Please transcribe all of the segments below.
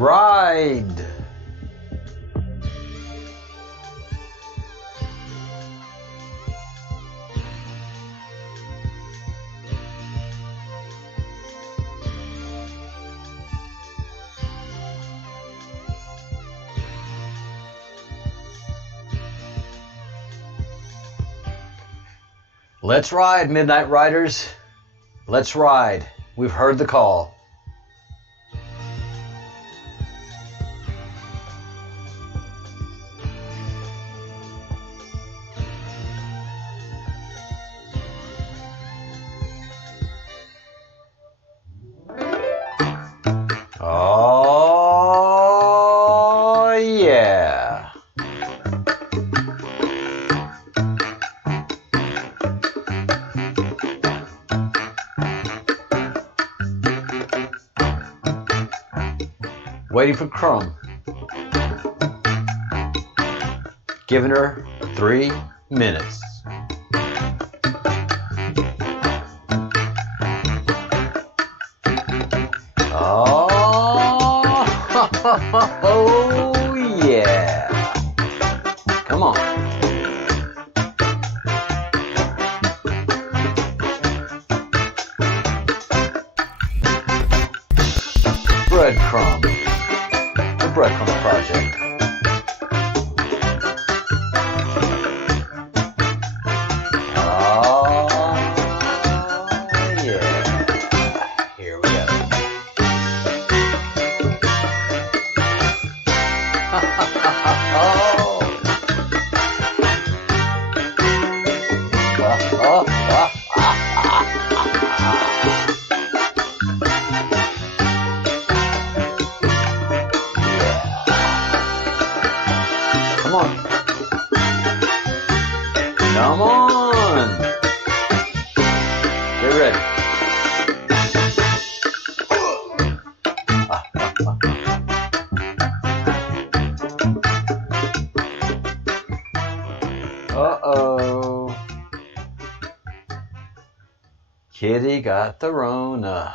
Ride. Let's ride, Midnight Riders. Let's ride. We've heard the call. Oh, yeah. Waiting for Crumb. Giving her 3 minutes. Oh, yeah. Come on. Breadcrumb. The Breadcrumb Project. Oh, yeah. Here we go. Come on. Come on. Get ready. Uh-oh. Kitty got the Rona.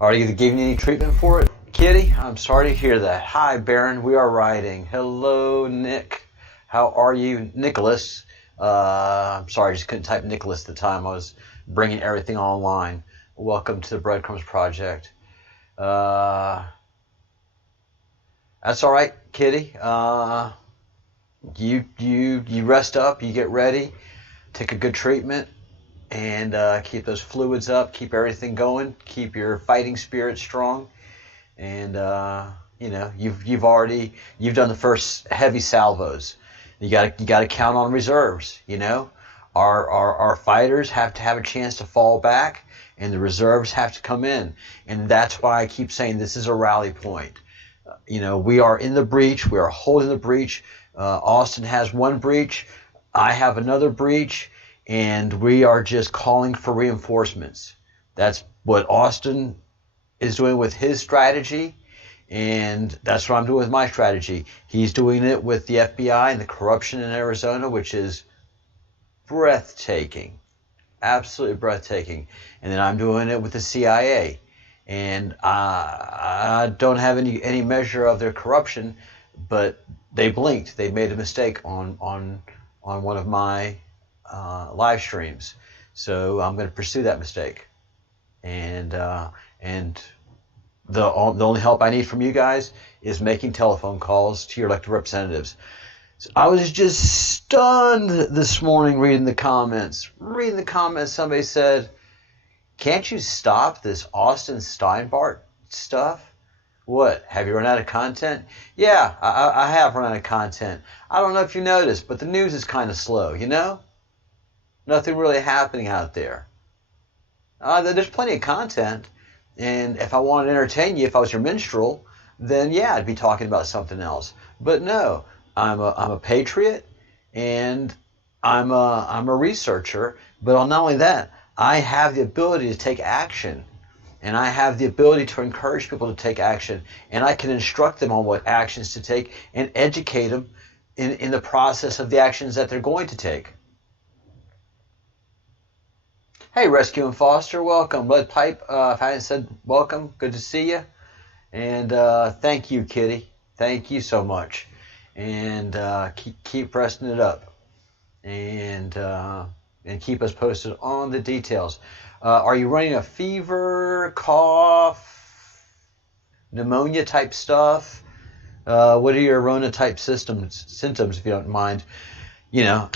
Already giving you any treatment for it, Kitty? I'm sorry to hear that. Hi, Baron. We are riding. Hello, Nick. How are you? Nicholas. I'm sorry, I just couldn't type Nicholas at the time. I was bringing everything online. Welcome to the Breadcrumbs Project. That's all right, Kitty. You rest up. You get ready. Take a good treatment. And keep those fluids up, keep everything going, keep your fighting spirit strong, and you know you've done the first heavy salvos. You got to count on reserves. You know, our fighters have to have a chance to fall back, and the reserves have to come in, and that's why I keep saying this is a rally point. You know, we are in the breach, we are holding the breach. Austin has one breach, I have another breach. And we are just calling for reinforcements. That's what Austin is doing with his strategy, and that's what I'm doing with my strategy. He's doing it with the FBI and the corruption in Arizona, which is breathtaking, absolutely breathtaking. And then I'm doing it with the CIA, and I don't have any measure of their corruption, but they blinked. They made a mistake on one of my live streams, so I'm going to pursue that mistake, and the only help I need from you guys is making telephone calls to your elected representatives. So I was just stunned this morning reading the comments. Somebody said, "Can't you stop this Austin Steinbart stuff?" What? Have you run out of content? Yeah, I have run out of content. I don't know if you noticed, but the news is kind of slow. You know. Nothing really happening out there. There's plenty of content, and if I wanted to entertain you, if I was your minstrel, then yeah, I'd be talking about something else. But no, I'm a patriot, and I'm a researcher. But not only that, I have the ability to take action, and I have the ability to encourage people to take action, and I can instruct them on what actions to take and educate them in the process of the actions that they're going to take. Hey, Rescue and Foster, welcome. Lead Pipe, if I hadn't said welcome, good to see you. And thank you, Kitty. Thank you so much. And keep pressing it up. And keep us posted on the details. Are you running a fever, cough, pneumonia type stuff? What are your Rona type symptoms, if you don't mind? You know,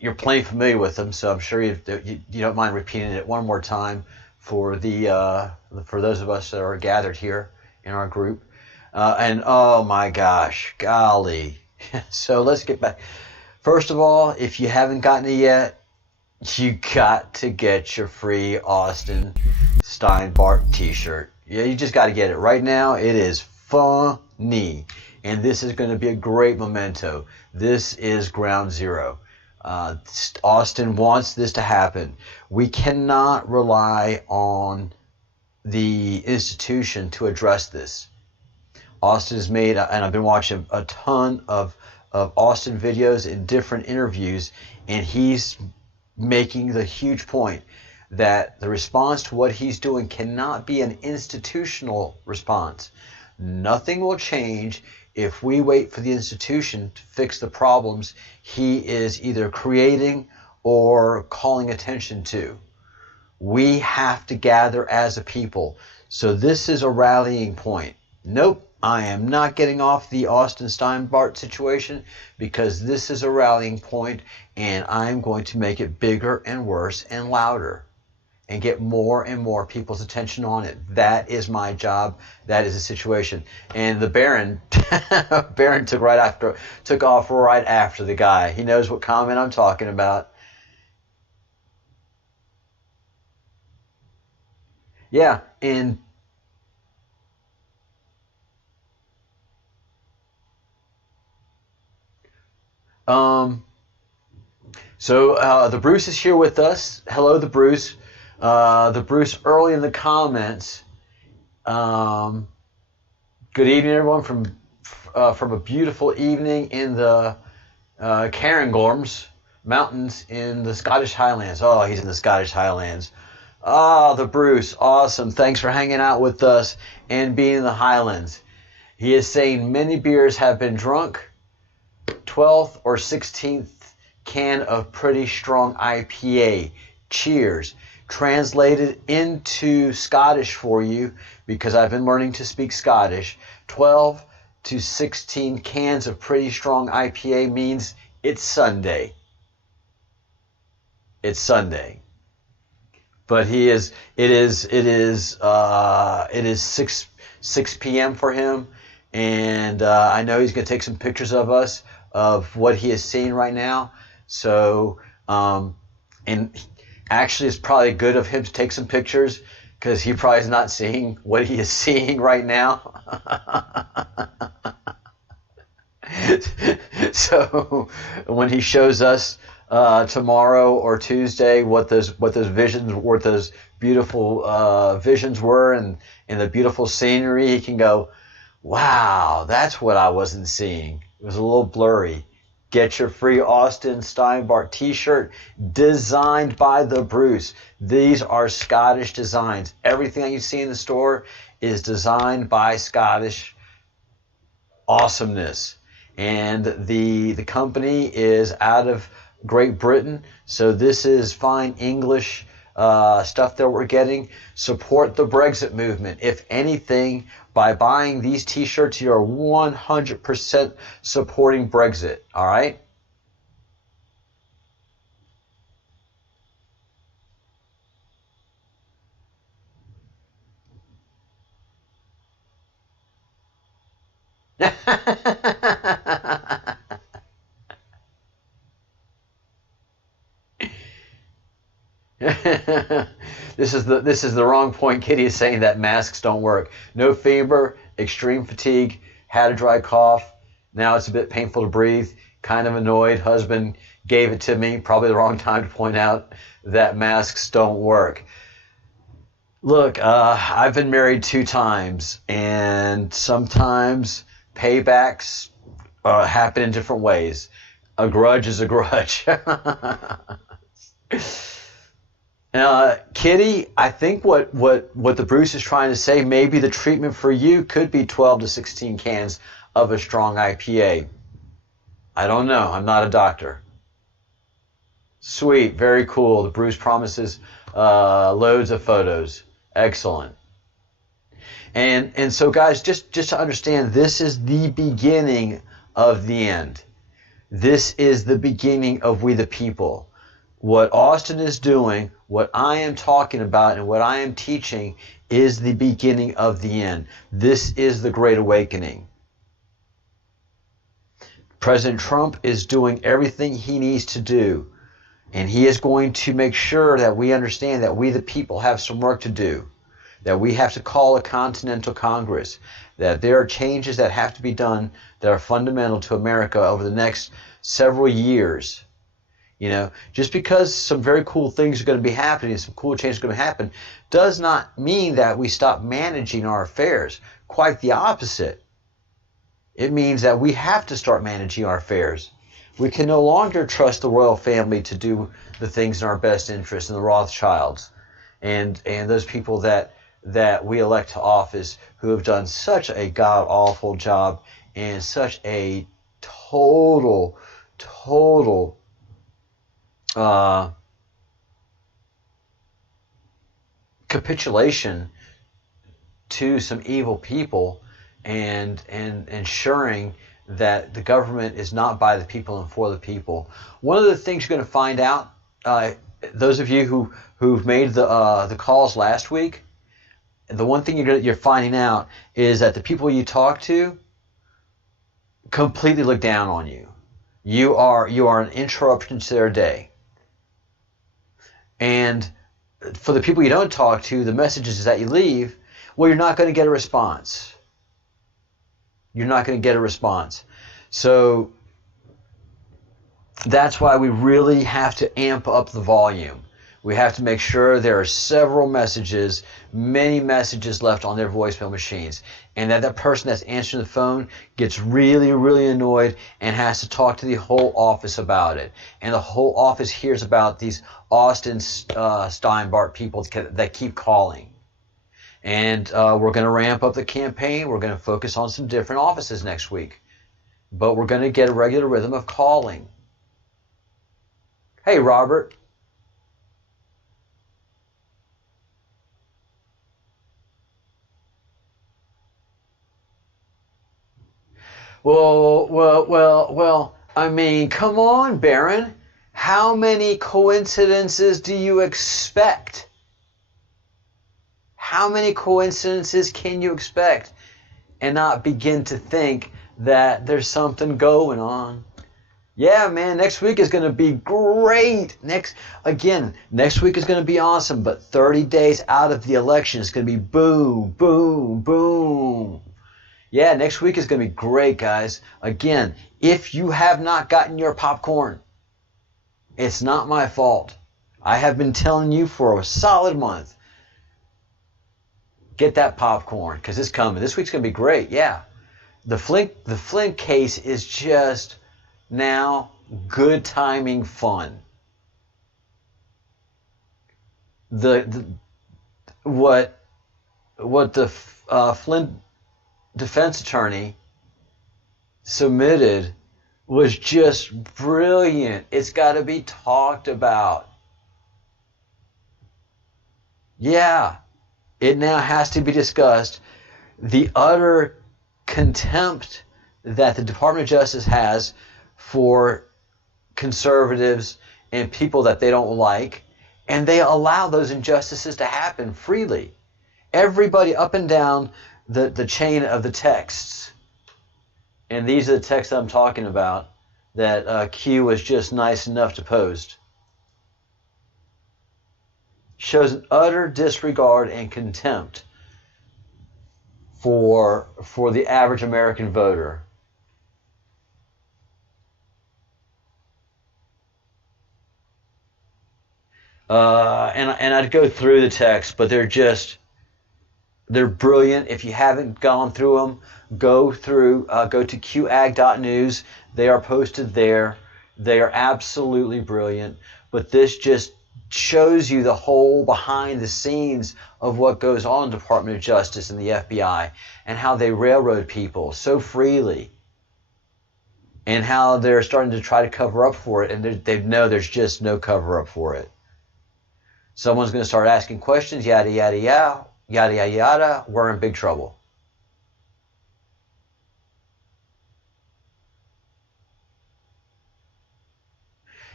you're plenty familiar with them, so I'm sure you don't mind repeating it one more time for those of us that are gathered here in our group. And oh my gosh, golly. So let's get back. First of all, if you haven't gotten it yet, you got to get your free Austin Steinbart t-shirt. Yeah, you just got to get it right now. It is funny, and this is going to be a great memento. This is ground zero. Austin wants this to happen. We cannot rely on the institution to address this. Austin has made, and I've been watching a ton of Austin videos and different interviews, and he's making the huge point that the response to what he's doing cannot be an institutional response. Nothing will change if we wait for the institution to fix the problems he is either creating or calling attention to. We have to gather as a people. So this is a rallying point. Nope, I am not getting off the Austin Steinbart situation, because this is a rallying point, and I'm going to make it bigger and worse and louder and get more and more people's attention on it. That is my job. That is the situation. And the Baron, Baron took off right after the guy. He knows what comment I'm talking about. Yeah, and so the Bruce is here with us. Hello, the Bruce. The Bruce early in the comments. Good evening, everyone, from a beautiful evening in the Cairngorms Mountains in the Scottish Highlands. Oh, he's in the Scottish Highlands. Ah, the Bruce, awesome. Thanks for hanging out with us and being in the Highlands. He is saying many beers have been drunk. 12th or 16th can of pretty strong IPA. Cheers. Translated into Scottish for you, because I've been learning to speak Scottish. 12 to 16 cans of pretty strong IPA means it's Sunday. It's Sunday. But it is 6 p.m. for him, and I know he's going to take some pictures of us of what he is seeing right now. So, and actually, it's probably good of him to take some pictures, because he probably is not seeing what he is seeing right now. So when he shows us tomorrow or Tuesday what those visions, what those beautiful visions were, and the beautiful scenery, he can go, wow, that's what I wasn't seeing. It was a little blurry. Get your free Austin Steinbart t-shirt designed by the Bruce. These are Scottish designs. Everything that you see in the store is designed by Scottish awesomeness. And the company is out of Great Britain, so this is fine English stuff that we're getting. Support the Brexit movement. If anything, by buying these t-shirts, you're 100% supporting Brexit. All right? This is the wrong point. Kitty is saying that masks don't work. No fever, extreme fatigue, had a dry cough. Now it's a bit painful to breathe. Kind of annoyed. Husband gave it to me. Probably the wrong time to point out that masks don't work. Look, I've been married 2 times, and sometimes paybacks happen in different ways. A grudge is a grudge. Kitty, I think what the Bruce is trying to say, maybe the treatment for you could be 12 to 16 cans of a strong IPA. I don't know. I'm not a doctor. Sweet. Very cool. The Bruce promises loads of photos. Excellent. And so, guys, just to understand, this is the beginning of the end. This is the beginning of We the People. What Austin is doing, what I am talking about, and what I am teaching is the beginning of the end. This is the Great Awakening. President Trump is doing everything he needs to do, and he is going to make sure that we understand that we the people have some work to do, that we have to call a Continental Congress, that there are changes that have to be done that are fundamental to America over the next several years. You know, just because some very cool things are going to be happening, some cool changes are going to happen, does not mean that we stop managing our affairs. Quite the opposite. It means that we have to start managing our affairs. We can no longer trust the royal family to do the things in our best interest, and the Rothschilds, and those people that we elect to office who have done such a god-awful job and such a total capitulation to some evil people, and ensuring that the government is not by the people and for the people. One of the things you're going to find out, those of you who've made the calls last week, the one thing you're finding out is that the people you talk to completely look down on you. You are an interruption to their day. And for the people you don't talk to, the messages that you leave, well, you're not going to get a response. You're not going to get a response. So that's why we really have to amp up the volume. We have to make sure there are several messages, many messages left on their voicemail machines, and that person that's answering the phone gets really, really annoyed and has to talk to the whole office about it. And the whole office hears about these Austin Steinbart people that keep calling. And we're going to ramp up the campaign. We're going to focus on some different offices next week. But we're going to get a regular rhythm of calling. Hey, Robert. Well, I mean, come on, Baron. How many coincidences do you expect? How many coincidences can you expect and not begin to think that there's something going on? Yeah, man, next week is going to be great. Next week is going to be awesome, but 30 days out of the election is going to be boom, boom, boom. Yeah, next week is going to be great, guys. Again, if you have not gotten your popcorn, it's not my fault. I have been telling you for a solid month. Get that popcorn, because it's coming. This week's going to be great, yeah. The Flynn case is just now good timing fun. What the Flynn defense attorney submitted was just brilliant. It's got to be talked about. Yeah, it now has to be discussed. The utter contempt that the Department of Justice has for conservatives and people that they don't like, and they allow those injustices to happen freely. Everybody up and down the chain of the texts, and these are the texts I'm talking about that Q was just nice enough to post, shows an utter disregard and contempt for the average American voter. And I'd go through the text, but they're brilliant. If you haven't gone through them, go to qag.news. They are posted there. They are absolutely brilliant. But this just shows you the whole behind the scenes of what goes on in the Department of Justice and the FBI, and how they railroad people so freely, and how they're starting to try to cover up for it, and they know there's just no cover up for it. Someone's going to start asking questions, yada, yada, yada, yada, yada, yada. We're in big trouble.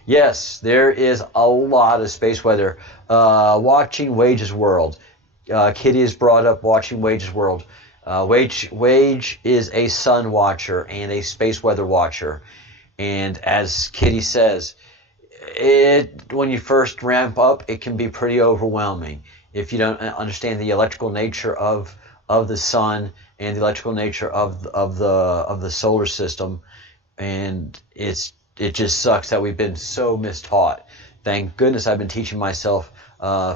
Yes, there is a lot of space weather. Watching Wage's World. Kitty has brought up watching Wage's World. Wage is a sun watcher and a space weather watcher. And as Kitty says, when you first ramp up, it can be pretty overwhelming if you don't understand the electrical nature of the sun and the electrical nature of the solar system. And it just sucks that we've been so mistaught. Thank goodness I've been teaching myself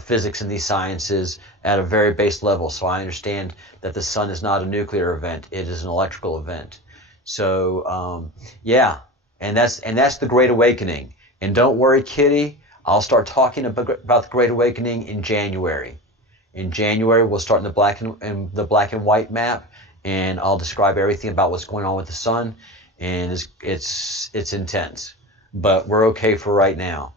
physics and these sciences at a very base level, so I understand that the sun is not a nuclear event; it is an electrical event. So yeah, and that's the Great Awakening. And don't worry, Kitty, I'll start talking about the Great Awakening in January. In January, we'll start in the black and white map, and I'll describe everything about what's going on with the sun. And it's intense, but we're okay for right now.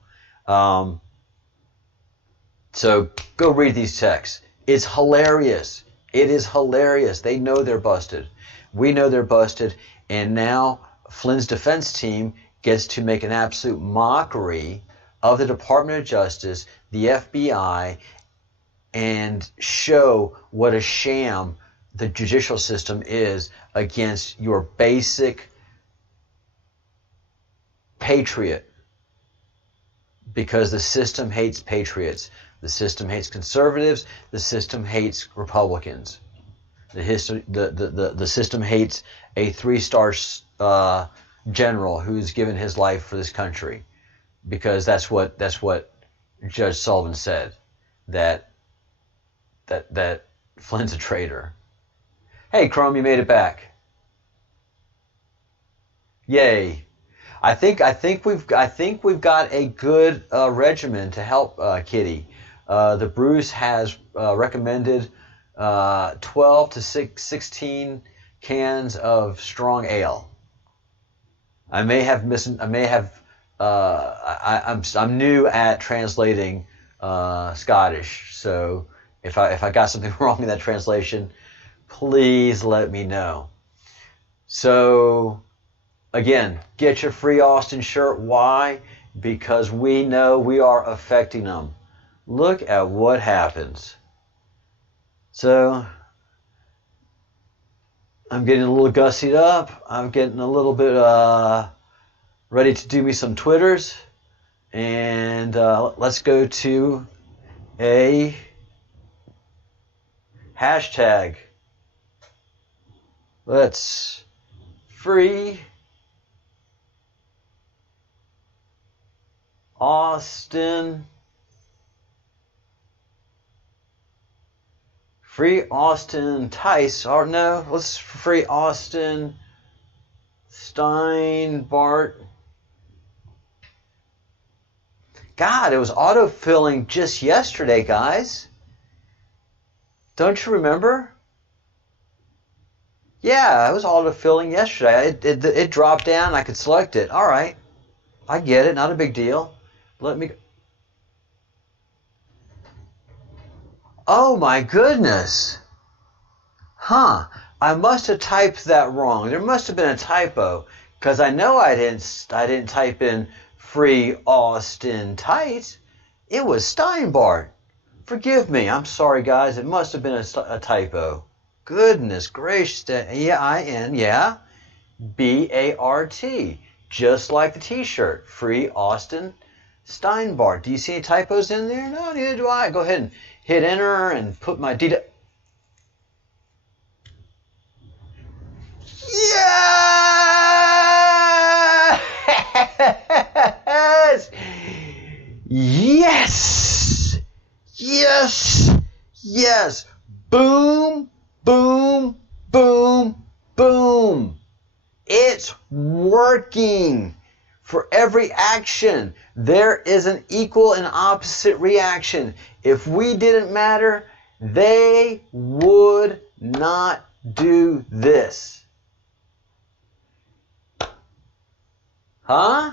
So go read these texts. It's hilarious. It is hilarious. They know they're busted. We know they're busted, and now Flynn's defense team gets to make an absolute mockery of the Department of Justice, the FBI, and show what a sham the judicial system is against your basic patriot, because the system hates patriots. The system hates conservatives. The system hates Republicans. The system hates a 3-star general who's given his life for this country, because that's what Judge Sullivan said, that Flynn's a traitor. Hey, Chrome, you made it back. Yay. I think we've got a good regimen to help Kitty. The Bruce has recommended 12 to 16 cans of strong ale. I'm new at translating Scottish, so if I got something wrong in that translation, please let me know. So again, get your free Austin shirt. Why? Because we know we are affecting them. Look at what happens. So I'm getting a little gussied up. I'm getting a little bit ready to do me some Twitters. And let's go to a hashtag. Let's free Austin. Free Austin Tice, or no, let's free Austin Steinbart. God, it was autofilling just yesterday, guys. Don't you remember? Yeah, it was autofilling yesterday. It dropped down. I could select it. All right. I get it. Not a big deal. Let me... Oh my goodness. Huh. I must have typed that wrong. There must have been a typo, because I know I didn't type in free Austin Tight. It was Steinbart. Forgive me. I'm sorry, guys. It must have been a typo. Goodness gracious. Yeah, yeah. B-A-R-T. Just like the t-shirt. Free Austin Steinbart. Do you see any typos in there? No, neither do I. Go ahead and hit enter and put my data. Yes! Yes! Yes! Yes! Boom! Boom! Boom! Boom! It's working! For every action, there is an equal and opposite reaction. If we didn't matter, they would not do this. Huh?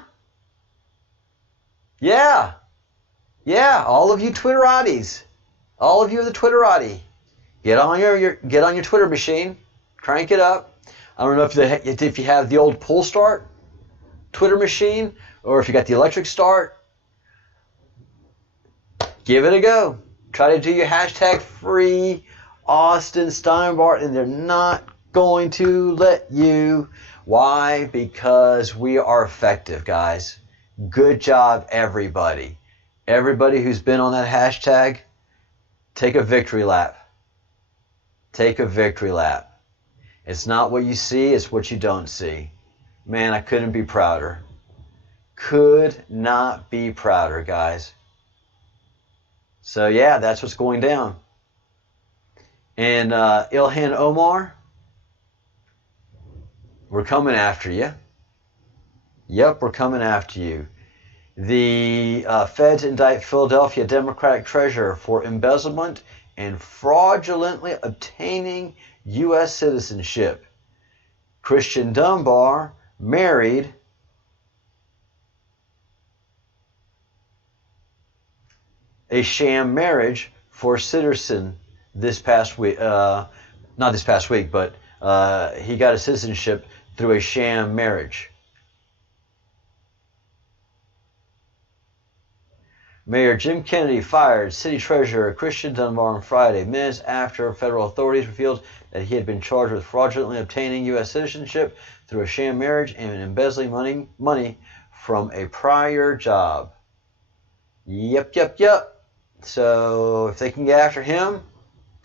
Yeah. Yeah, all of you Twitterati's. All of you are the Twitterati. Get on your Twitter machine. Crank it up. I don't know if you have the old pull start Twitter machine or if you got the electric start. Give it a go. Try to do your hashtag free Austin Steinbart, and they're not going to let you. Why? Because we are effective, guys. Good job, everybody. Everybody who's been on that hashtag, take a victory lap. Take a victory lap. It's not what you see, it's what you don't see. Man, I couldn't be prouder. Could not be prouder, guys. So yeah, that's what's going down. And Ilhan Omar, we're coming after you. Yep, we're coming after you. The feds indict Philadelphia Democratic treasurer for embezzlement and fraudulently obtaining U.S. citizenship. Christian Dunbar married a sham marriage for citizen this past week. Not this past week, but he got a citizenship through a sham marriage. Mayor Jim Kennedy fired City Treasurer Christian Dunbar on Friday, minutes after federal authorities revealed that he had been charged with fraudulently obtaining U.S. citizenship through a sham marriage and embezzling money from a prior job. Yep. So if they can get after him,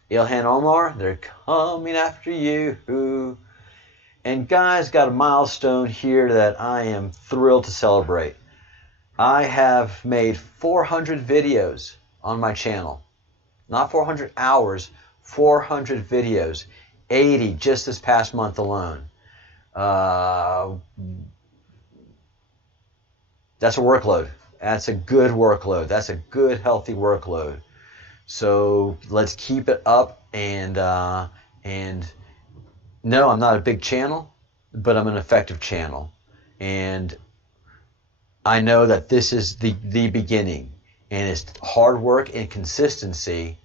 Ilhan Omar, they're coming after you. And guys, got a milestone here that I am thrilled to celebrate. I have made 400 videos on my channel. Not 400 hours, 400 videos. 80 just this past month alone. That's a workload. That's a good workload. That's a good, healthy workload. So let's keep it up. And no, I'm not a big channel, but I'm an effective channel. And I know that this is the beginning, and it's hard work and consistency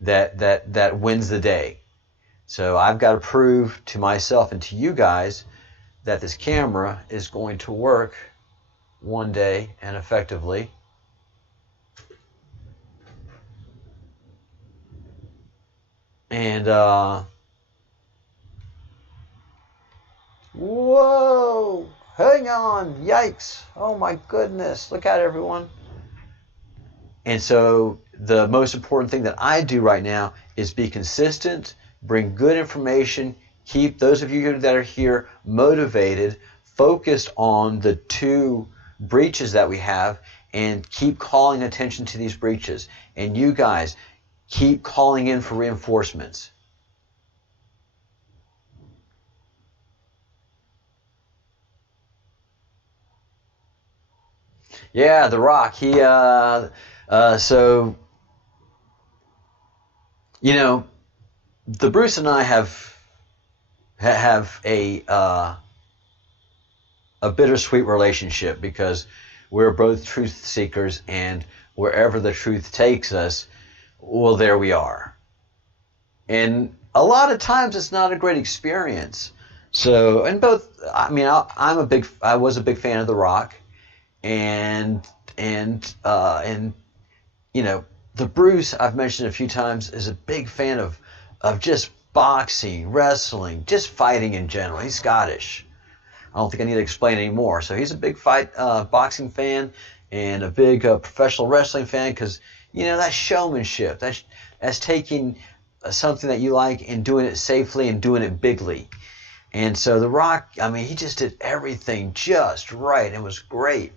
that wins the day. So I've got to prove to myself and to you guys that this camera is going to work one day and effectively. And whoa! Hang on, yikes, oh my goodness, look at it, everyone. And so the most important thing that I do right now is be consistent, bring good information, keep those of you that are here motivated, focused on the two breaches that we have, and keep calling attention to these breaches. And you guys, keep calling in for reinforcements. Yeah, The Rock. He, so, you know, the Bruce and I have a bittersweet relationship because we're both truth seekers, and wherever the truth takes us, well, there we are. And a lot of times it's not a great experience. So, and both, I mean, I was a big fan of The Rock. And you know, the Bruce, I've mentioned a few times, is a big fan of just boxing, wrestling, just fighting in general. He's Scottish. I don't think I need to explain anymore. So he's a big boxing fan and a big professional wrestling fan because, you know, that's showmanship. That's taking something that you like and doing it safely and doing it bigly. And so The Rock, I mean, he just did everything just right and was great.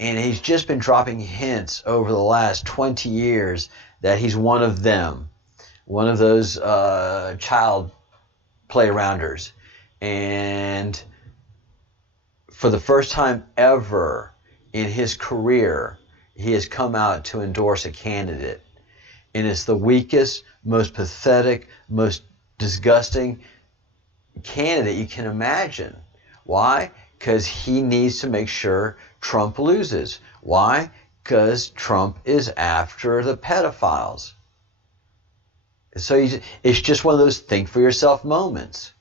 And he's just been dropping hints over the last 20 years that he's one of them, one of those child play-arounders. And for the first time ever in his career, he has come out to endorse a candidate. And it's the weakest, most pathetic, most disgusting candidate you can imagine. Why? Because he needs to make sure Trump loses. Why? Because Trump is after the pedophiles. So it's just one of those think for yourself moments.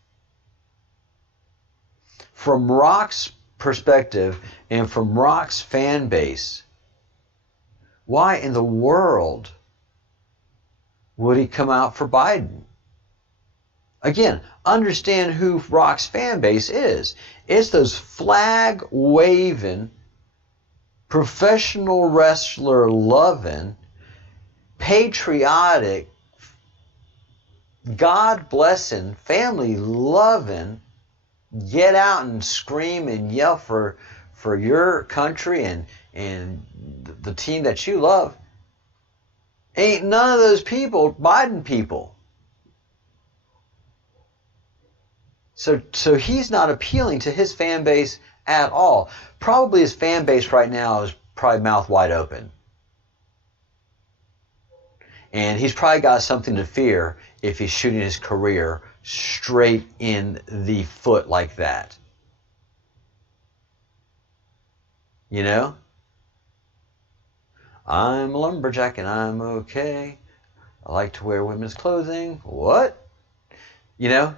From Rock's perspective and from Rock's fan base, why in the world would he come out for Biden? Again, understand who Rock's fan base is. It's those flag-waving, professional wrestler-loving, patriotic, God-blessing, family-loving, get out and scream and yell for your country and the team that you love. Ain't none of those people Biden people. So he's not appealing to his fan base at all. Probably his fan base right now is probably mouth wide open. And he's probably got something to fear if he's shooting his career straight in the foot like that. You know? I'm a lumberjack and I'm okay. I like to wear women's clothing. What? You know?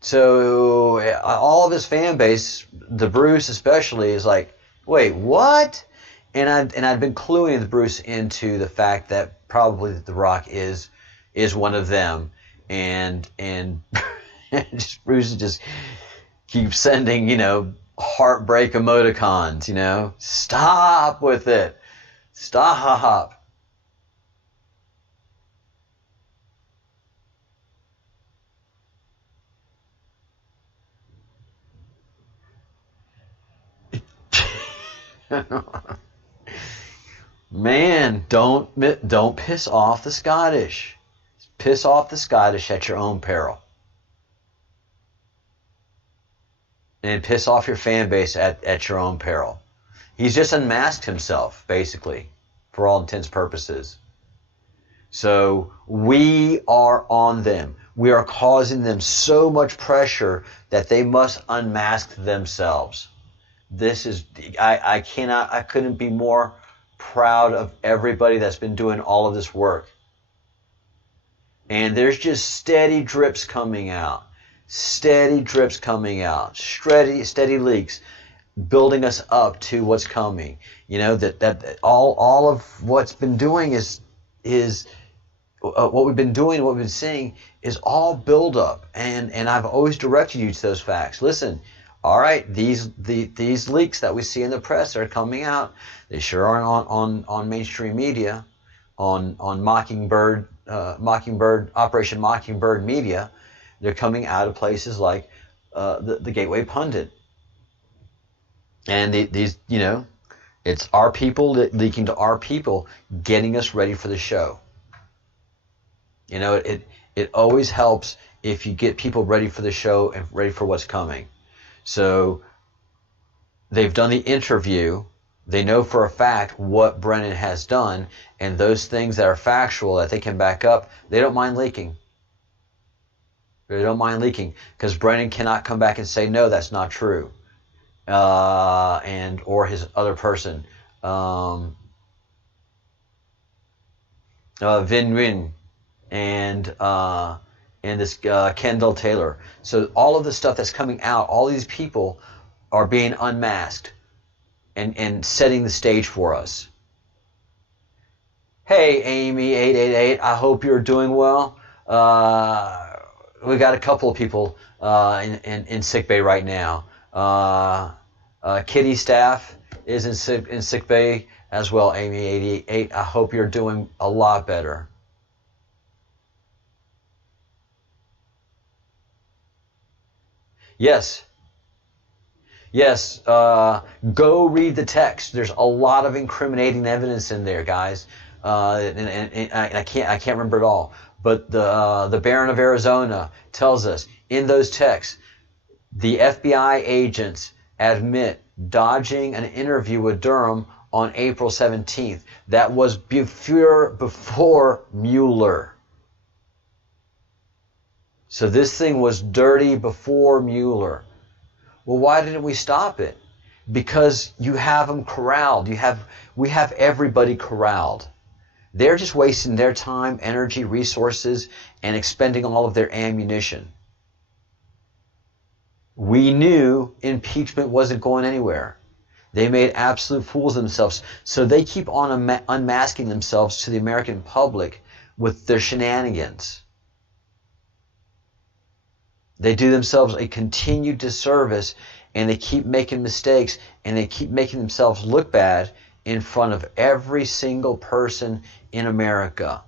So all of his fan base, the Bruce especially, is like, wait, what? And I'd been cluing the Bruce into the fact that probably The Rock is one of them, and just Bruce just keeps sending, you know, heartbreak emoticons, you know, stop with it, stop. Man, don't piss off the Scottish. Piss off the Scottish at your own peril. And piss off your fan base at your own peril. He's just unmasked himself, basically, for all intents and purposes. So we are on them. We are causing them so much pressure that they must unmask themselves. This is, I couldn't be more proud of everybody that's been doing all of this work. And there's just steady drips coming out. Steady drips coming out. Steady leaks building us up to what's coming. You know, that all of what's been doing is what we've been doing, what we've been seeing is all build up. And I've always directed you to those facts. Listen, all right, these leaks that we see in the press are coming out. They sure aren't on mainstream media, on Mockingbird, Operation Mockingbird media. They're coming out of places like the Gateway Pundit. And these, you know, it's our people leaking to our people, getting us ready for the show. You know, it always helps if you get people ready for the show and ready for what's coming. So they've done the interview. They know for a fact what Brennan has done, and those things that are factual that they can back up, they don't mind leaking. They don't mind leaking because Brennan cannot come back and say, no, that's not true. Or his other person, Vin Nguyen, and this Kendall Taylor. So all of the stuff that's coming out, all these people are being unmasked and setting the stage for us. Hey, Amy888, I hope you're doing well. We got a couple of people in sickbay right now. Kitty Staff is in sickbay as well, Amy88. I hope you're doing a lot better. Yes. Go read the text. There's a lot of incriminating evidence in there, guys. And I can't remember it all. But the Baron of Arizona tells us in those texts, the FBI agents admit dodging an interview with Durham on April 17th. That was before Mueller. So this thing was dirty before Mueller. Well, why didn't we stop it? Because you have them corralled. We have everybody corralled. They're just wasting their time, energy, resources, and expending all of their ammunition. We knew impeachment wasn't going anywhere. They made absolute fools of themselves. So they keep on unmasking themselves to the American public with their shenanigans. They do themselves a continued disservice, and they keep making mistakes, and they keep making themselves look bad in front of every single person in America.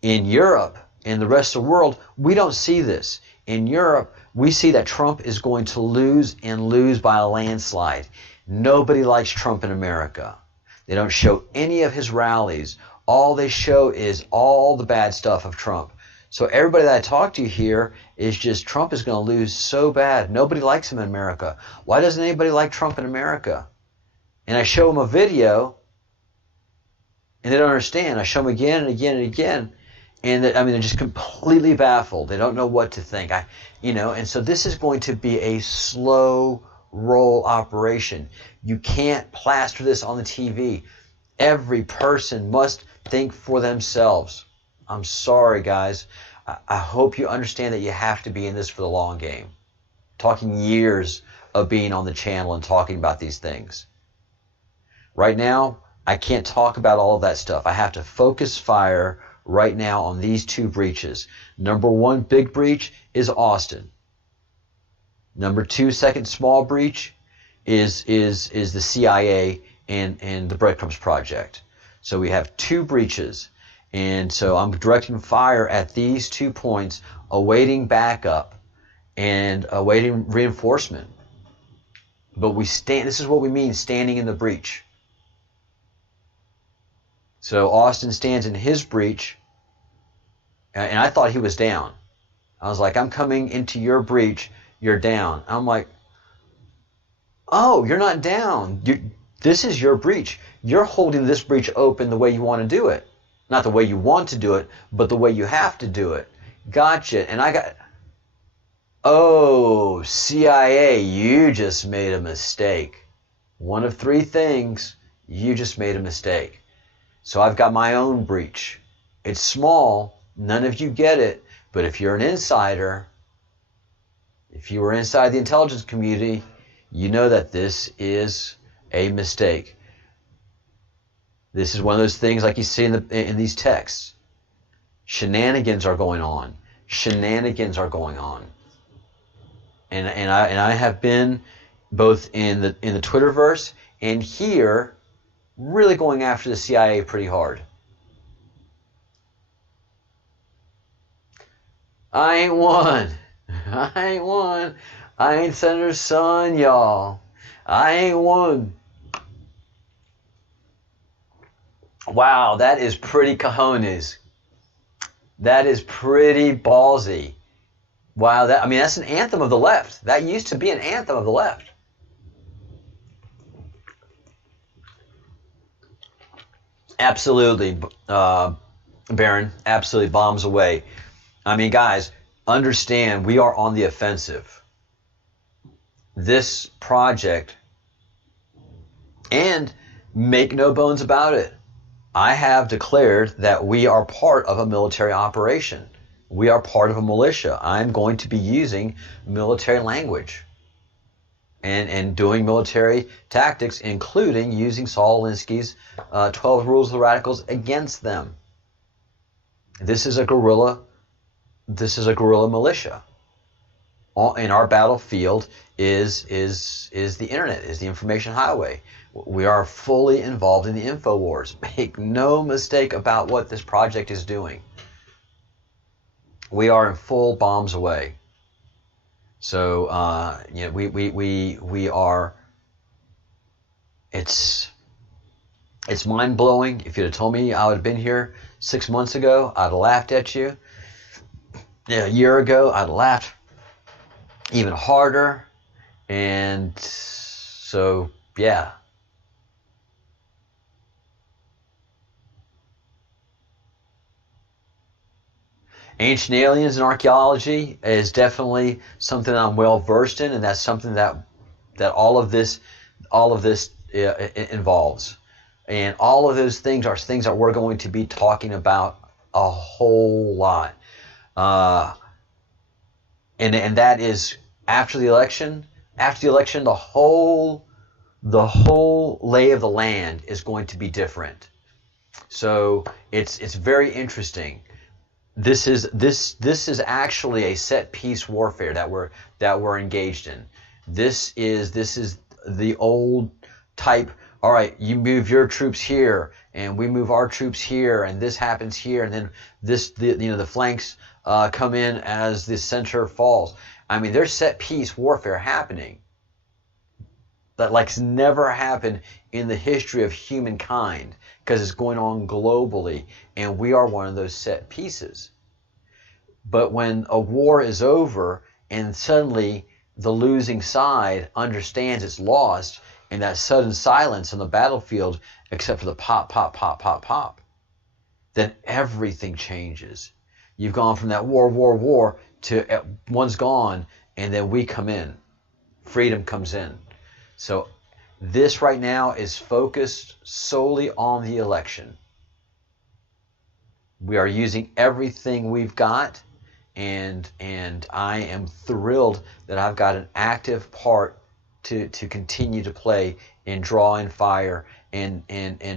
In Europe, in the rest of the world, we don't see this. In Europe, we see that Trump is going to lose and lose by a landslide. Nobody likes Trump in America. They don't show any of his rallies. All they show is all the bad stuff of Trump. So everybody that I talk to here is just, Trump is going to lose so bad. Nobody likes him in America. Why doesn't anybody like Trump in America? And I show them a video, and they don't understand. I show them again and again and again, and they're just completely baffled. They don't know what to think. And so this is going to be a slow roll operation. You can't plaster this on the TV. Every person must think for themselves. I'm sorry, guys. I hope you understand that you have to be in this for the long game. Talking years of being on the channel and talking about these things. Right now, I can't talk about all of that stuff. I have to focus fire right now on these two breaches. Number one big breach is Austin. Number two, second small breach is the CIA and the Breadcrumbs Project. So we have two breaches. And so I'm directing fire at these 2 points, awaiting backup and awaiting reinforcement. But this is what we mean, standing in the breach. So Austin stands in his breach, and I thought he was down. I was like, I'm coming into your breach, you're down. I'm like, oh, you're not down. This is your breach. You're holding this breach open the way you want to do it. Not the way you want to do it, but the way you have to do it. Gotcha. And oh, CIA, you just made a mistake. One of three things, you just made a mistake. So I've got my own breach. It's small, none of you get it, but if you're an insider, if you were inside the intelligence community, you know that this is a mistake. This is one of those things like you see in these texts. Shenanigans are going on. Shenanigans are going on. And I have been both in the Twitterverse and here really going after the CIA pretty hard. I ain't one. I ain't one. I ain't Senator's son, y'all. I ain't one. Wow, that is pretty cojones. That is pretty ballsy. Wow, that's an anthem of the left. That used to be an anthem of the left. Absolutely, Baron. Absolutely, bombs away. I mean, guys, understand we are on the offensive. This project, and make no bones about it, I have declared that we are part of a military operation. We are part of a militia. I'm going to be using military language and doing military tactics, including using Saul Alinsky's 12 Rules of the Radicals against them. This is a guerrilla. This is a guerrilla militia. In our battlefield is the internet, is the information highway. We are fully involved in the info wars. Make no mistake about what this project is doing. We are in full bombs away. So we are. It's mind blowing. If you'd have told me I would have been here 6 months ago, I'd have laughed at you. A year ago, I'd have laughed even harder. And so, yeah. Ancient aliens and archaeology is definitely something I'm well versed in, and that's something that all of this involves. And all of those things are things that we're going to be talking about a whole lot. And that is after the election. After the election, the whole lay of the land is going to be different. So it's very interesting. This is actually a set piece warfare that we're engaged in. This is the old type. All right, you move your troops here, and we move our troops here, and this happens here, and then the flanks come in as the center falls. I mean, there's set piece warfare happening that like's never happened in the history of humankind, because it's going on globally, and we are one of those set pieces. But when a war is over and suddenly the losing side understands it's lost, and that sudden silence on the battlefield, except for the pop, pop, pop, pop, pop, then everything changes. You've gone from that war to one's gone, and then we come in. Freedom comes in. So this right now is focused solely on the election. We are using everything we've got, and I am thrilled that I've got an active part to continue to play and draw in fire and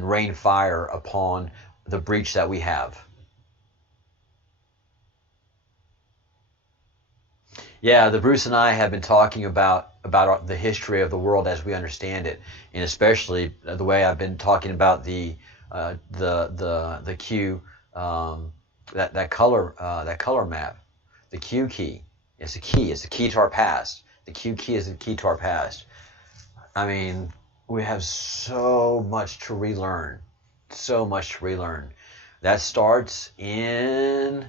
rain fire upon the breach that we have. Yeah, the Bruce and I have been talking about the history of the world as we understand it, and especially the way I've been talking about the Q, that color map, the Q key. It's a key. It's a key to our past. The Q key is the key to our past. I mean, we have so much to relearn. So much to relearn. That starts in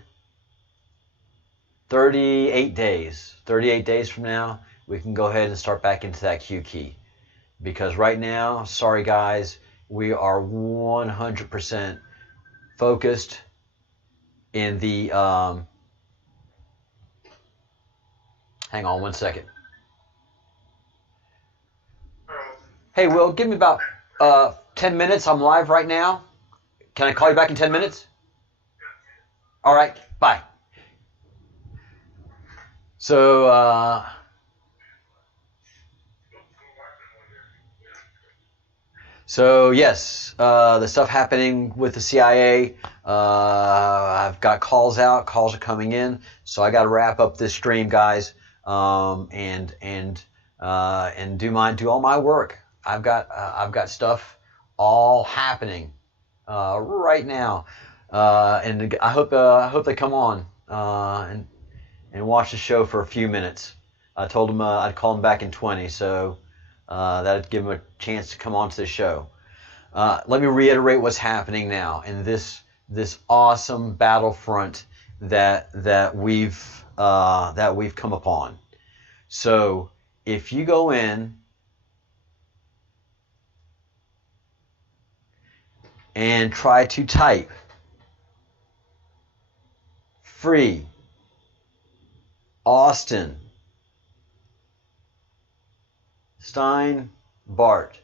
38 days. 38 days from now, we can go ahead and start back into that Q key. Because right now, sorry guys, we are 100% focused in the... hang on one second. Hey, Will, give me about 10 minutes. I'm live right now. Can I call you back in 10 minutes? All right, bye. So, yes, the stuff happening with the CIA, I've got calls out, calls are coming in, so I got to wrap up this stream, guys, and do all my work. I've got stuff all happening right now, and I hope they come on and watch the show for a few minutes. I told them I'd call them back in 20, so that'd give them a chance to come onto the show. Let me reiterate what's happening now in this awesome battlefront that we've come upon. So if you go in and try to type free Austin Steinbart,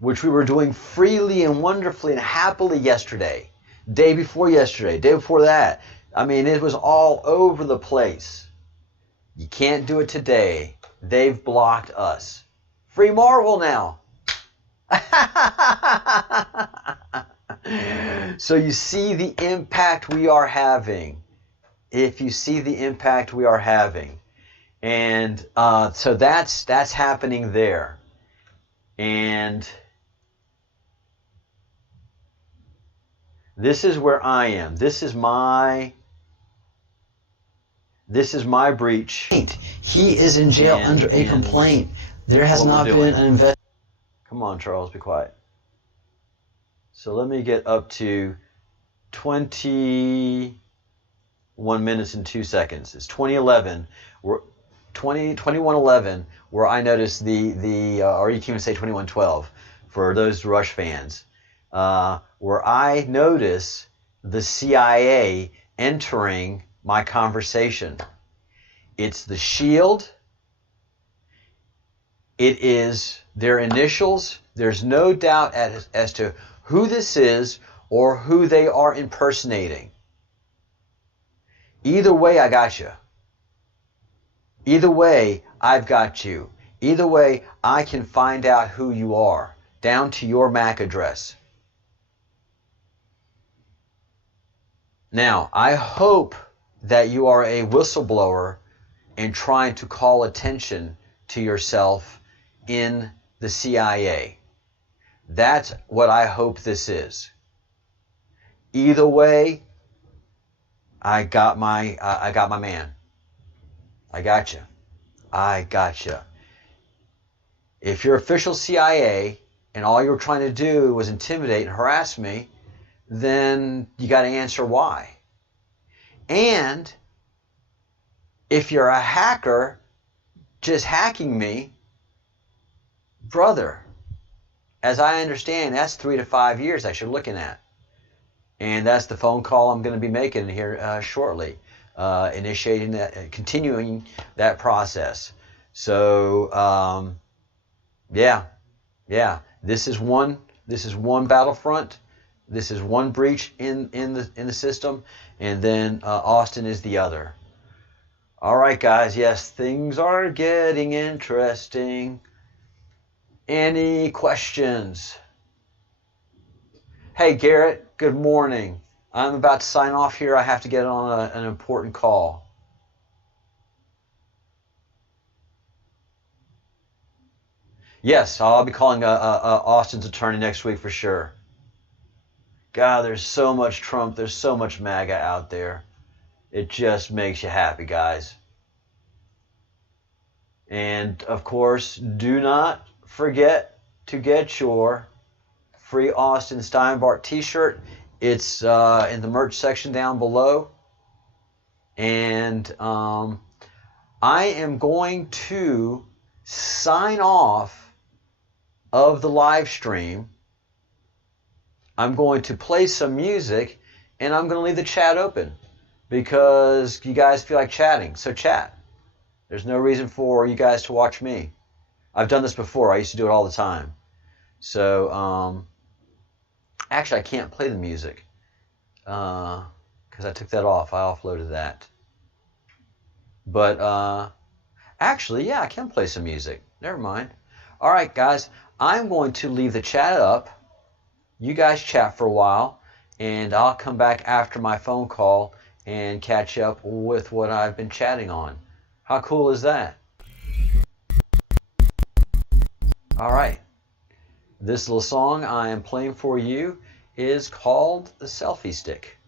which we were doing freely and wonderfully and happily yesterday, day before yesterday, day before that. I mean, it was all over the place. You can't do it today. They've blocked us. Free Marvel now. So you see the impact we are having. If you see the impact we are having. And so that's happening there. And this is where I am. This is my breach. He is in jail under a complaint. There has not been an investigation. Come on, Charles, be quiet. So let me get up to 21 minutes and 2 seconds. It's 2011. 2111, where I noticed or you can even say 2112 for those Rush fans, where I notice the CIA entering my conversation. It's the shield. It is their initials. There's no doubt as to who this is or who they are impersonating. Either way, I got you. Either way, I've got you. Either way, I can find out who you are, down to your MAC address. Now, I hope that you are a whistleblower and trying to call attention to yourself in the CIA. That's what I hope this is. Either way, I got my man. I got you. I got you. If you're official CIA and all you were trying to do was intimidate and harass me, then you got to answer why. And if you're a hacker just hacking me, brother, as I understand, that's 3 to 5 years that you're looking at. And that's the phone call I'm going to be making here shortly, initiating that, continuing that process. So, yeah, this is one battlefront. This is one breach in the system, and then Austin is the other. All right, guys. Yes, things are getting interesting. Any questions? Hey, Garrett. Good morning. I'm about to sign off here. I have to get on an important call. Yes, I'll be calling Austin's attorney next week for sure. God, there's so much Trump. There's so much MAGA out there. It just makes you happy, guys. And, of course, do not forget to get your free Austin Steinbart t-shirt. It's in the merch section down below. And I am going to sign off of the live stream. I'm going to play some music, and I'm going to leave the chat open because you guys feel like chatting. So chat. There's no reason for you guys to watch me. I've done this before. I used to do it all the time. So, actually, I can't play the music because I took that off. I offloaded that. But, actually, yeah, I can play some music. Never mind. All right, guys. I'm going to leave the chat up. You guys chat for a while, and I'll come back after my phone call and catch up with what I've been chatting on. How cool is that? All right. This little song I am playing for you is called The Selfie Stick.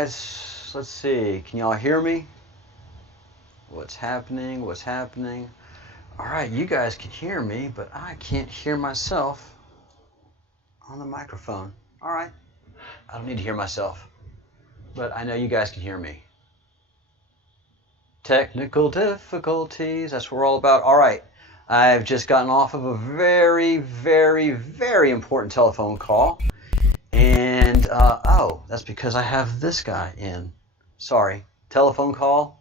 guys. Let's see. Can y'all hear me? What's happening? What's happening? All right, you guys can hear me, but I can't hear myself on the microphone. All right. I don't need to hear myself, but I know you guys can hear me. Technical difficulties. That's what we're all about. All right. I've just gotten off of a very, very, very important telephone call. And, oh, that's because I have this guy in. Sorry. Telephone call.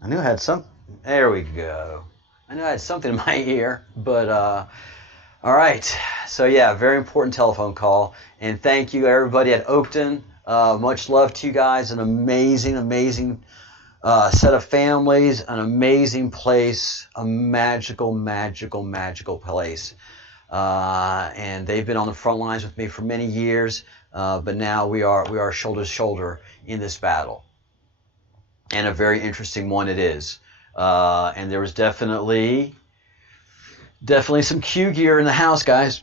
I knew I had some. There we go. I knew I had something in my ear, but, all right. So, yeah, very important telephone call. And thank you, everybody at Oakton. Much love to you guys. An amazing, amazing set of families, an amazing place, a magical, magical, magical place. And they've been on the front lines with me for many years, but now we are shoulder to shoulder in this battle. And a very interesting one it is. And there was definitely some Q gear in the house, guys.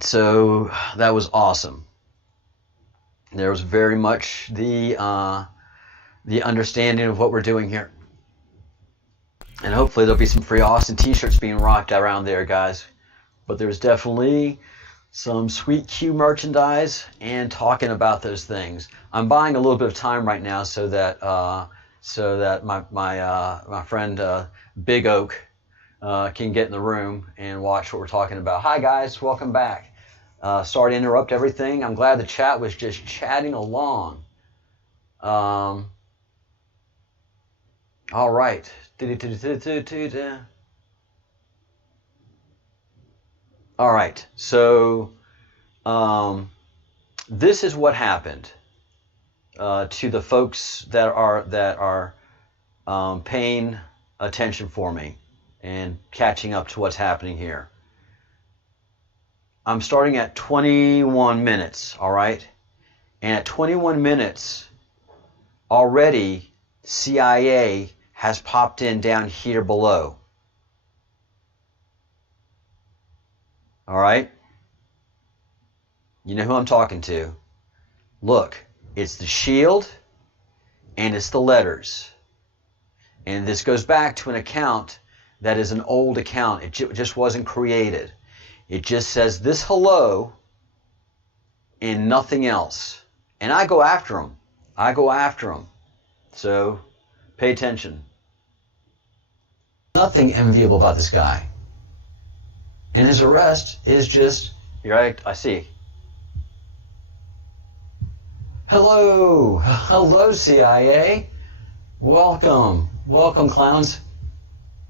So that was awesome. There was very much the understanding of what we're doing here. And hopefully there'll be some free Austin t-shirts being rocked around there, guys. But there's definitely some sweet Q merchandise and talking about those things. I'm buying a little bit of time right now so that my friend Big Oak can get in the room and watch what we're talking about. Hi guys, welcome back. Sorry to interrupt everything. I'm glad the chat was just chatting along. All right. All right. So this is what happened to the folks that are paying attention for me and catching up to what's happening here. I'm starting at 21 minutes, all right? And at 21 minutes, already CIA has popped in down here below. All right? You know who I'm talking to. Look, it's the shield and it's the letters. And this goes back to an account that is an old account. It just wasn't created. It just says this hello and nothing else. And I go after them. I go after them. So pay attention. Nothing enviable about this guy. And his arrest is just, right, I see. Hello. Hello, CIA. Welcome. Welcome, clowns.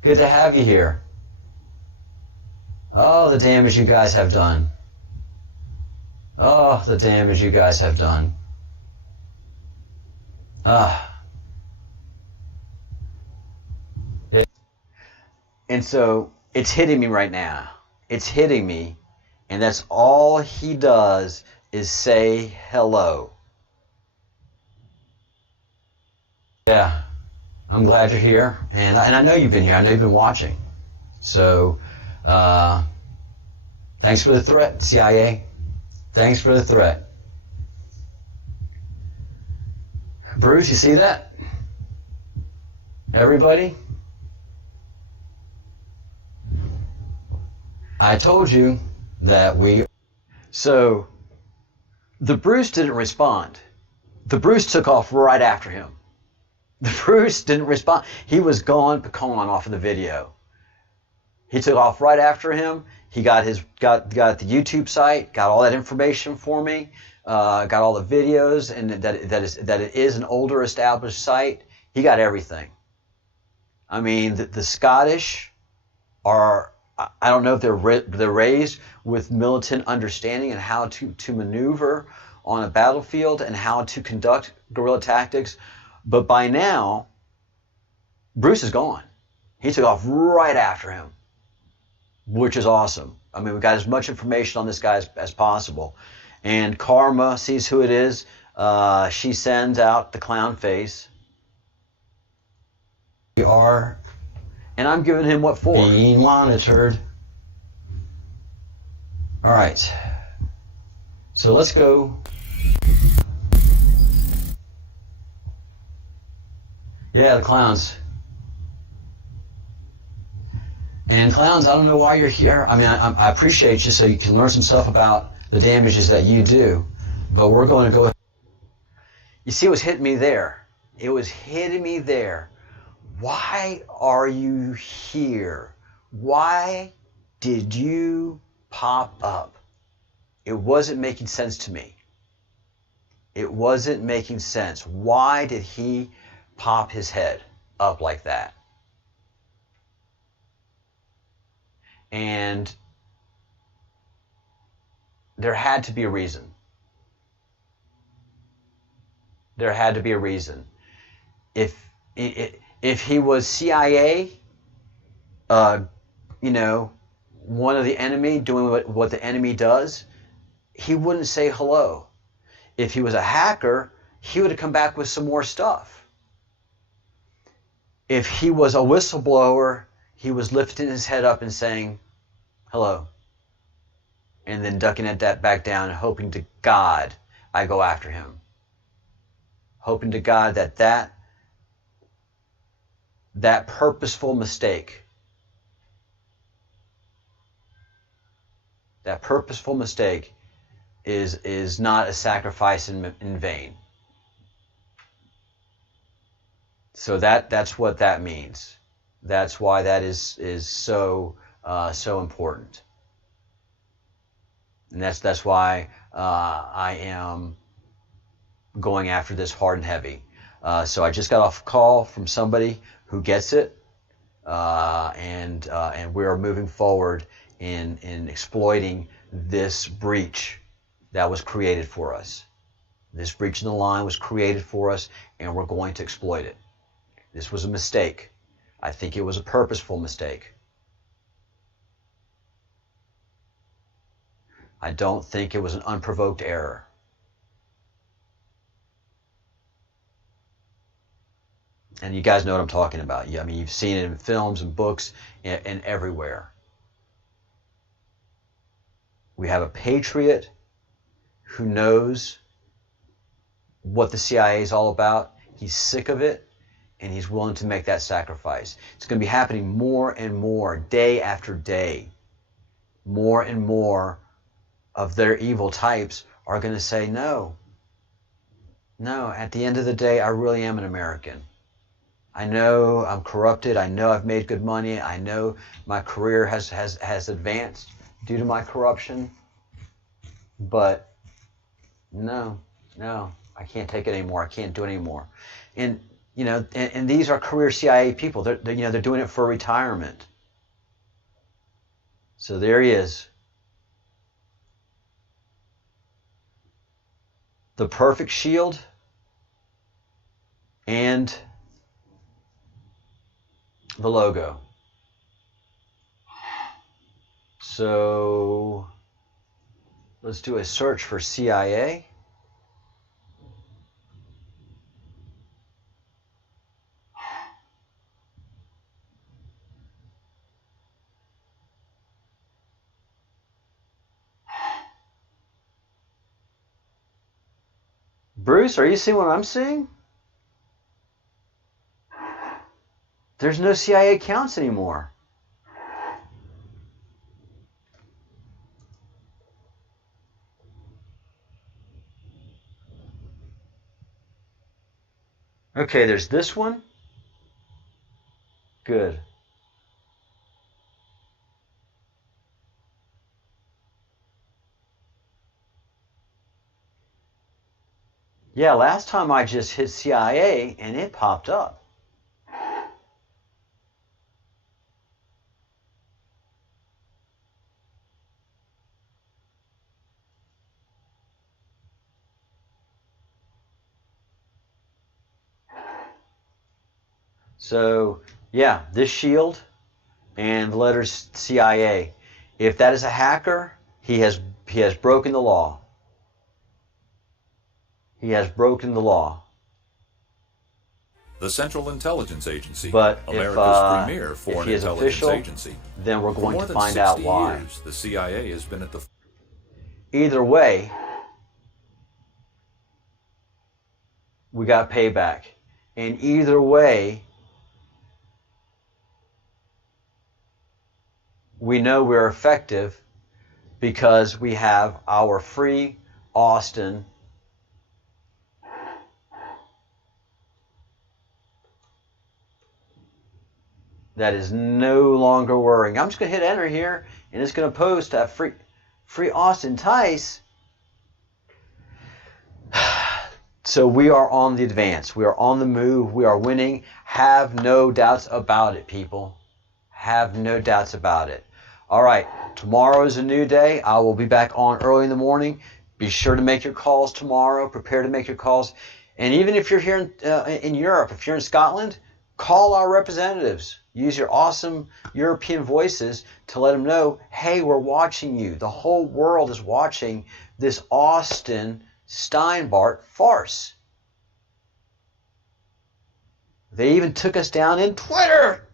Good to have you here. Oh, the damage you guys have done. Oh, the damage you guys have done. And so it's hitting me right now. It's hitting me. And that's all he does is say hello. Yeah, I'm glad you're here. And I know you've been here. I know you've been watching. So, thanks for the threat, CIA. Thanks for the threat. Bruce, you see that? Everybody? I told you that So, the Bruce didn't respond. The Bruce took off right after him. The Bruce didn't respond. He was gone off of the video. He took off right after him. He got the YouTube site, got all that information for me, got all the videos, and that it is an older established site. He got everything. I mean, the Scottish are, I don't know if they're raised with militant understanding and how to maneuver on a battlefield and how to conduct guerrilla tactics. But by now, Bruce is gone. He took off right after him, which is awesome. I mean, we got as much information on this guy as possible. And Karma sees who it is. She sends out the clown face. And I'm giving him what for? Being monitored. All right. So let's go. Yeah, the clowns. And clowns, I don't know why you're here. I mean, I appreciate you so you can learn some stuff about the damages that you do. But we're going to go. You see what's hitting me there? It was hitting me there. Why are you here? Why did you pop up? It wasn't making sense to me. It wasn't making sense. Why did he pop his head up like that? And there had to be a reason. There had to be a reason. If he was CIA, one of the enemy doing what the enemy does, he wouldn't say hello. If he was a hacker, he would have come back with some more stuff. If he was a whistleblower, he was lifting his head up and saying, hello, and then ducking that back down and hoping to God I go after him. Hoping to God that purposeful mistake, is not a sacrifice in vain. So that's what that means. That's why that is so important. And that's why I am going after this hard and heavy. So I just got off a call from somebody who gets it, and we are moving forward in exploiting this breach that was created for us. This breach in the line was created for us, and we're going to exploit it. This was a mistake. I think it was a purposeful mistake. I don't think it was an unprovoked error. And you guys know what I'm talking about. I mean, you've seen it in films and books and everywhere. We have a patriot who knows what the CIA is all about. He's sick of it, and he's willing to make that sacrifice. It's going to be happening more and more, day after day. More and more of their evil types are going to say, no, at the end of the day, I really am an American. I know I'm corrupted. I know I've made good money. I know my career has advanced due to my corruption. But no, I can't take it anymore. I can't do it anymore. And and these are career CIA people. They're doing it for retirement. So there he is. The perfect shield and the logo. So let's do a search for CIA. Bruce, are you seeing what I'm seeing? There's no CIA accounts anymore. Okay, there's this one. Good. Yeah, last time I just hit CIA and it popped up. So, yeah, this shield and the letters CIA. If that is a hacker, he has broken the law. He has broken the law. The Central Intelligence Agency, But America's premier if foreign he is intelligence official, agency. then we're For going more to than find 60 out why. years, the CIA has been at the... either way, we got payback. And either way, we know we're effective because we have our free Austin that is no longer worrying. I'm just going to hit enter here, and it's going to post that free Austin Tice. So we are on the advance. We are on the move. We are winning. Have no doubts about it, people. Have no doubts about it. All right. Tomorrow is a new day. I will be back on early in the morning. Be sure to make your calls tomorrow. Prepare to make your calls. And even if you're here in Europe, if you're in Scotland, call our representatives. Use your awesome European voices to let them know, hey, we're watching you. The whole world is watching this Austin Steinbart farce. They even took us down in Twitter.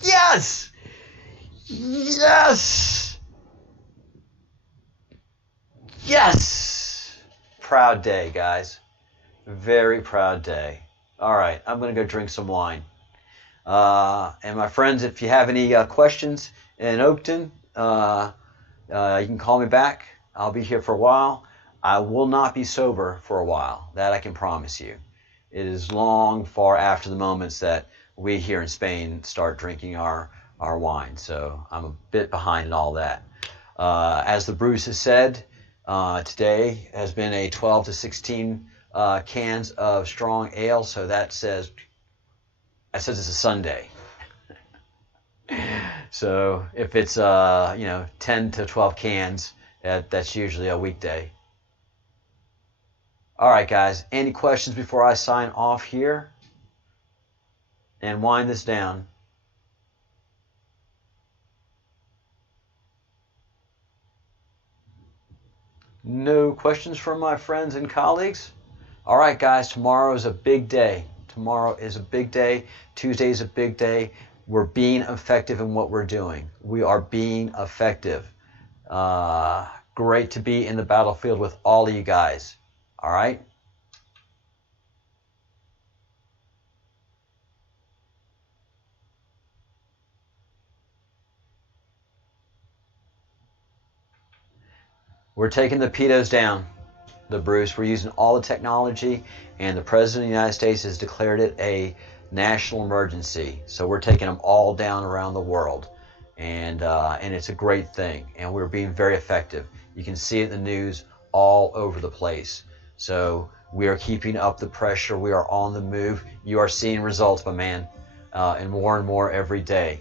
Yes! Yes! Yes! Proud day, guys. Very proud day. All right, I'm going to go drink some wine. And my friends, if you have any questions in Oakton, you can call me back. I'll be here for a while. I will not be sober for a while. That I can promise you. It is long far after the moments that we here in Spain start drinking our wine. So I'm a bit behind in all that. As the Bruce has said, today has been a 12 to 16 cans of strong ale. So that says it's a Sunday. So if it's 10 to 12 cans, that's usually a weekday. All right, guys. Any questions before I sign off here and wind this down? No questions from my friends and colleagues? All right, guys. Tomorrow is a big day. Tomorrow is a big day. Tuesday is a big day. We're being effective in what we're doing. We are being effective. Great to be in the battlefield with all of you guys. All right? We're taking the pedos down, the Bruce. We're using all the technology, and the President of the United States has declared it a national emergency. So we're taking them all down around the world, and it's a great thing. And we're being very effective. You can see it in the news all over the place. So we are keeping up the pressure. We are on the move. You are seeing results, my man, and more every day.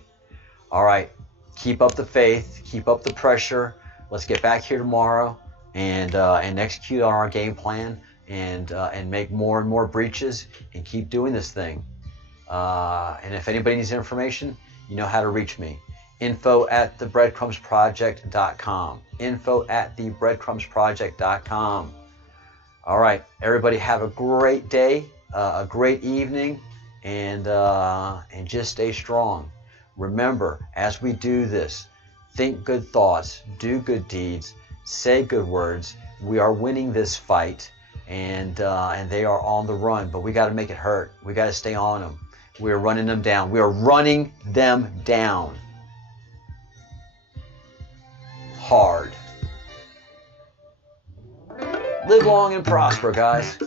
All right, keep up the faith. Keep up the pressure. Let's get back here tomorrow and execute on our game plan and make more and more breaches and keep doing this thing. And if anybody needs information, you know how to reach me. info@thebreadcrumbsproject.com. info@thebreadcrumbsproject.com. All right, everybody have a great day, a great evening, and just stay strong. Remember, as we do this, think good thoughts, do good deeds, say good words. We are winning this fight, and they are on the run, but we got to make it hurt. We got to stay on them. We are running them down. We are running them down hard. Live long and prosper, guys.